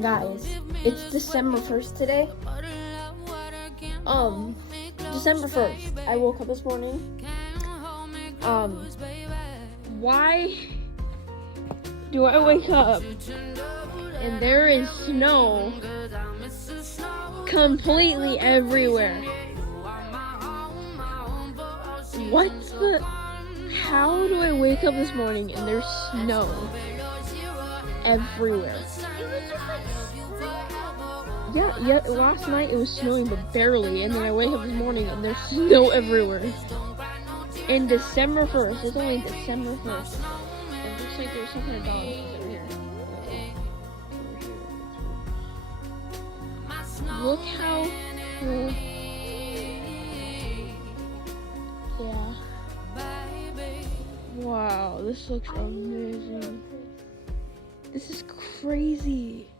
Guys, it's December 1st today. December 1st. I woke up this morning. Why do I wake up and there is snow completely everywhere? How do I wake up this morning and there's snow everywhere? Yeah, last night it was snowing, but barely, and then I wake up this morning and there's snow everywhere. And December 1st, it's only December 1st. It looks like there's some kind of dog over here. Look how cool. Yeah. Wow, this looks amazing. This is crazy.